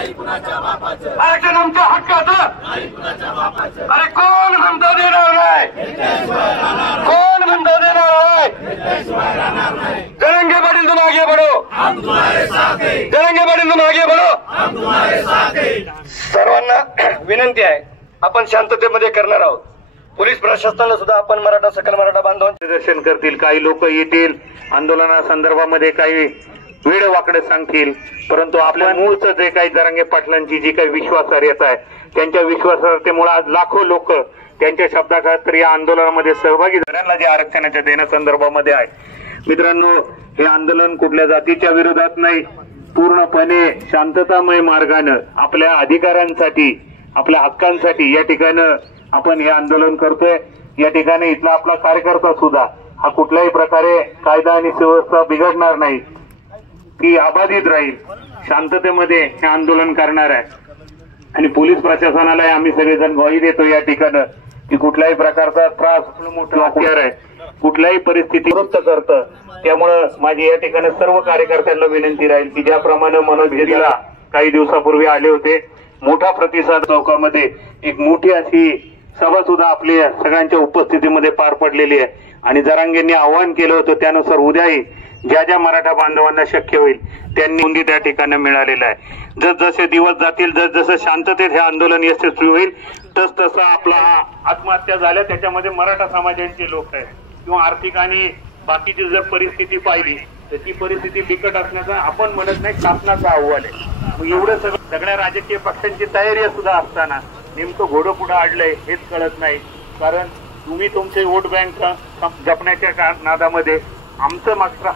आरक्षण आमच्या हक्काचं. अरे कोण म्हणता देणार नाही, कोण म्हणता देणार नाही. जरंगे पाटील तुम आगे बढ़ो, जरंगे पाटील तुम आगे बढ़ो. सर्वांना विनंती आहे, आपण शांततेमध्ये करणार आहोत. पोलीस प्रशासनाला सुद्धा आपण मराठा सकल मराठा बांधवांचे दर्शन करतील. काही लोक येतील, आंदोलना संदर्भामध्ये काही वेळ वाकडे सांगतील, परंतु आपल्या मूळचं जे काही जरांगे पाटलांची जी काही विश्वासार्हता आहे, त्यांच्या विश्वासार्हतेमुळे आज लाखो लोक त्यांच्या शब्दाखातर या आंदोलनामध्ये सहभागी झालेल्या जे आरक्षणाच्या देण्यासंदर्भामध्ये आहे. मित्रांनो, हे आंदोलन कुठल्या जातीच्या विरोधात नाही, पूर्णपणे शांततामय मार्गाने आपल्या अधिकारांसाठी, आपल्या हक्कांसाठी या ठिकाणी आपण हे आंदोलन करतोय. या ठिकाणी इथला आपला कार्यकर्ता सुद्धा हा कुठल्याही प्रकारे कायदा आणि सुव्यवस्था बिघडणार नाही, ती अबाधित राहील, शांततेमध्ये हे आंदोलन करणार आहे. आणि पोलीस प्रशासनाला आम्ही सगळेजण ग्वाही देतो या ठिकाणी की कुठल्याही प्रकारचा त्रास, मोठा हत्यार आहे, कुठल्याही परिस्थिती वृत्त करतं. त्यामुळे माझी या ठिकाणी सर्व कार्यकर्त्यांना विनंती राहील की ज्याप्रमाणे मनोज गिरीला काही दिवसापूर्वी आले होते, मोठा प्रतिसाद चौकामध्ये एक मोठी अशी सभा सुद्धा आपल्या सगळ्यांच्या उपस्थितीमध्ये पार पडलेली आहे. आणि जरांगेंनी आवाहन केलं होतं त्यानुसार उद्याही ज्या ज्या मराठा बांधवांना शक्य होईल त्यांनी नोंदी त्या ठिकाणी मिळालेला आहे. जसजसे दिवस जातील, जसजसं शांततेत हे आंदोलन यशस्वी होईल, तसतसं आपला हा आत्महत्या झाल्या त्याच्यामध्ये मराठा समाजाचे लोक आहेत किंवा आर्थिक आणि बाकीची जर परिस्थिती पाहिली तर ती परिस्थिती बिकट असण्याचा आपण म्हणत नाही, शासनाचा अहवाल आहे. मग एवढं सगळ्या राजकीय पक्षांची तयारी सुद्धा असताना नेमकं घोडं पुढे आडलंय हेच कळत नाही. कारण तुम्ही तुमचे वोट बँक जपण्याच्या नादामध्ये आमचं मात्र